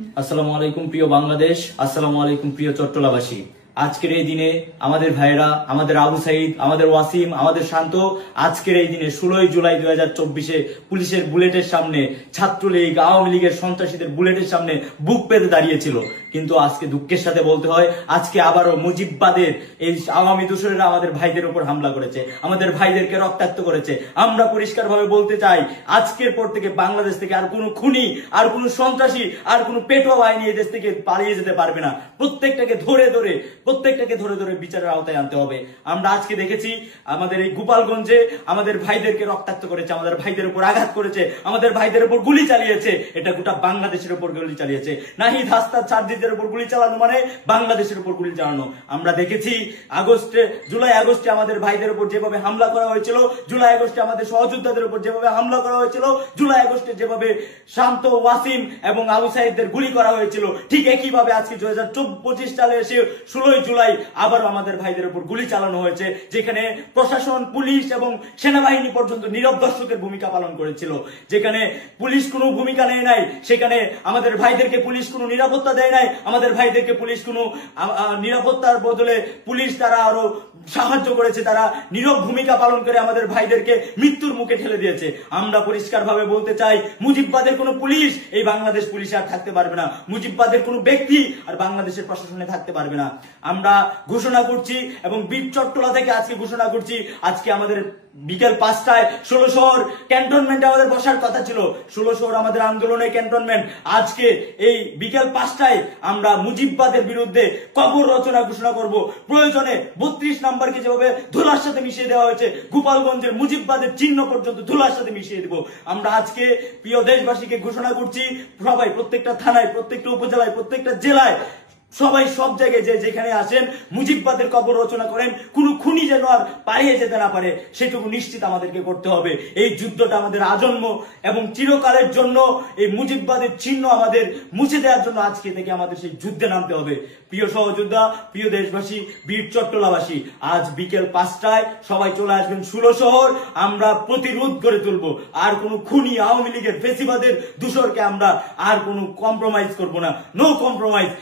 আসসালামু আলাইকুম প্রিয় বাংলাদেশ, আসসালামু আলাইকুম প্রিয় চট্টলাবাসী। আজকের এই দিনে আমাদের ভাইরা, আমাদের আবু সাইদ, আমাদের ওয়াসিম, আমাদের শান্ত, আজকের এই দিনে 16 জুলাই 2024-এ পুলিশের বুলেটের সামনে, ছাত্রলীগ, আওয়ামী লীগের সন্ত্রাসীদের বুলেটের সামনে বুক পেতে দাঁড়িয়েছিল। কিন্তু আজকে দুঃখের সাথে বলতে হয়, আজকে আবারও মুজিববাদের এই আওয়ামী দোসরেরা আমাদের ভাইদের উপর হামলা করেছে, আমাদের ভাইদেরকে রক্তাক্ত করেছে। আমরা পরিষ্কারভাবে বলতে চাই, আজকের পর থেকে বাংলাদেশ থেকে আর কোনো খুনি, আর কোনো সন্ত্রাসী, আর কোনো পেটোয়া বাহিনী এই দেশ থেকে পালিয়ে যেতে পারবে না। প্রত্যেকটাকে ধরে ধরে বিচারের আওতায় আনতে হবে। আমরা আজকে দেখেছি আমাদের এই গোপালগঞ্জে আমাদের ভাইদেরকে রক্তাক্ত করেছে, আমাদের ভাইদের উপর আঘাত করেছে, আমাদের ভাইদের উপর গুলি চালিয়েছে। এটা গোটা বাংলাদেশের উপর গুলি চালিয়েছে। নাহিদ হাসনাত সার্জিসের উপর গুলি চালানো মানে বাংলাদেশের উপর গুলি চালানো। আমরা দেখেছি জুলাই আগস্টে আমাদের ভাইদের উপর যেভাবে হামলা করা হয়েছিল, জুলাই আগস্টে আমাদের সহযোদ্ধাদের উপর যেভাবে হামলা করা হয়েছিল, জুলাই আগস্টে যেভাবে শান্ত, ওয়াসিম এবং আবু সাইদদের গুলি করা হয়েছিল, ঠিক একইভাবে আজকে 2025 সালে এসে 16 জুলাই আবার আমাদের ভাইদের উপর গুলি চালানো হয়েছে, যেখানে প্রশাসন, পুলিশ এবং সেনাবাহিনী পর্যন্ত নীরব দর্শকের ভূমিকা পালন করেছিল। যেখানে পুলিশ কোনো ভূমিকা নেয় নাই, সেখানে আমাদের ভাইদেরকে পুলিশ কোনো নিরাপত্তা দেয় নাই, আমাদের ভাইদেরকে পুলিশ কোনো নিরাপত্তার বদলে পুলিশ তারা আরো সাহায্য করেছে, তারা নীরব ভূমিকা পালন করে আমাদের ভাইদেরকে মৃত্যুর মুখে ঠেলে দিয়েছে। আমরা পরিষ্কার ভাবে বলতে চাই, মুজিববাদের কোনো পুলিশ এই বাংলাদেশ পুলিশে আর থাকতে পারবে না, মুজিববাদের কোনো ব্যক্তি আর বাংলাদেশের প্রশাসনে থাকতে পারবে না। আমরা ঘোষণা করছি এবং বীর চট্টলা থেকে আজকে ঘোষণা করছি, আজকে আমাদের বিকেল 5টায় 16 শহর ক্যান্টনমেন্টে আমাদের বসার কথা ছিল। 16 শহর আমাদের আন্দোলনের ক্যান্টনমেন্ট। আজকে এই বিকেল 5টায় আমরা মুজিববাদের বিরুদ্ধে কবর রচনা ঘোষণা করব। প্রয়োজনে 32 নাম্বারকে যেভাবে ধুলার সাথে মিশিয়ে দেওয়া হয়েছে, গোপালগঞ্জের মুজিববাদের চিহ্ন পর্যন্ত ধুলার সাথে মিশিয়ে দেব। আমরা আজকে প্রিয় দেশবাসীকে ঘোষণা করছি, সবাই প্রত্যেকটা থানায়, প্রত্যেকটা উপজেলায়, প্রত্যেকটা জেলায়, সবাই সব জায়গায় যেখানে আসেন মুজিববাদের কবর রচনা করেন, কোন খুনি যেন আর পালিয়ে যেতে না পারে সেটুকু নিশ্চিত আমাদেরকে করতে হবে। এই যুদ্ধটা আমাদের আজন্ম এবং চিরকালের জন্য, এই মুজিববাদের চিহ্ন আমাদের মুছে দেওয়ার জন্য আজকে থেকে আমাদের সেই যুদ্ধে নামতে হবে। প্রিয় সহযোদ্ধা, প্রিয় দেশবাসী, বীর চট্টলাবাসী, আজ বিকেল 5টায় সবাই চলে আসবেন 16 শহর। আমরা প্রতিরোধ করে তুলব। আর কোনো খুনি, আওয়ামী লীগের ফেসিবাদের দূষরকে আমরা আর কোনো কম্প্রোমাইজ করব না। No compromise.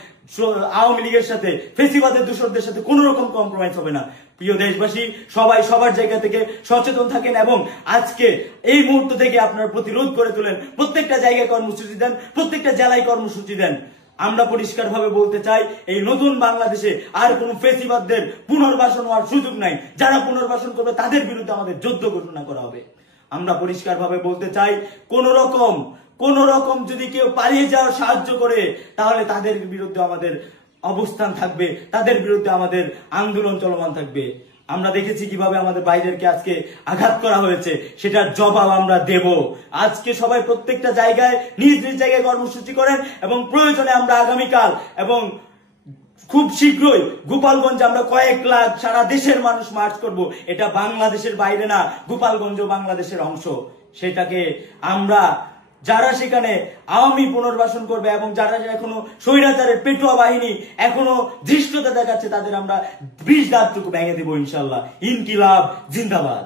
আওয়ামী লীগের সাথে, ফেসিবাদের দূষরদের সাথে কোন রকম কম্প্রোমাইজ হবে না। প্রিয় দেশবাসী, সবাই সবার জায়গা থেকে সচেতন থাকেন এবং আজকে এই মুহূর্ত থেকে আপনারা প্রতিরোধ করে তোলেন। প্রত্যেকটা জায়গায় কর্মসূচি দেন, প্রত্যেকটা জেলায় কর্মসূচি দেন। আমরা পরিষ্কার ভাবে বলতে চাই, এই নতুন বাংলাদেশে আর কোন ফেসিবাদদের পুনর্বাসন হওয়ার সুযোগ নাই। যারা পুনর্বাসন করবে তাদের বিরুদ্ধে আমাদের যুদ্ধ ঘোষণা করা হবে। আমরা পরিষ্কার ভাবে বলতে চাই, কোন রকম যদি কেউ পালিয়ে যাওয়ার সাহায্য করে, তাহলে তাদের বিরুদ্ধে আমাদের অবস্থান থাকবে, তাদের বিরুদ্ধে আমাদের আন্দোলন চলমান থাকবে। আমরা দেখেছি কিভাবে আমাদের ভাইদেরকে আজকে আঘাত করা হয়েছে, সেটার জবাব আমরা দেব। আজকে সবাই প্রত্যেকটা জায়গায় নিজ নিজ জায়গায় কর্মসূচি করেন এবং প্রয়োজনে আমরা আগামীকাল এবং খুব শীঘ্রই গোপালগঞ্জে আমরা কয়েক লাখ সারা দেশের মানুষ মার্চ করব। এটা বাংলাদেশের বাইরে না, গোপালগঞ্জ বাংলাদেশের অংশ। সেটাকে আমরা, যারা সেখানে আওয়ামী পুনর্বাসন করবে এবং যারা এখনো স্বৈরাচারের পেটোয়া বাহিনী এখনো ধৃষ্টতা দেখাচ্ছে, তাদের আমরা 20 দাঁতটুকু ভেঙে দেবো ইনশাল্লাহ। ইনকিলাব জিন্দাবাদ।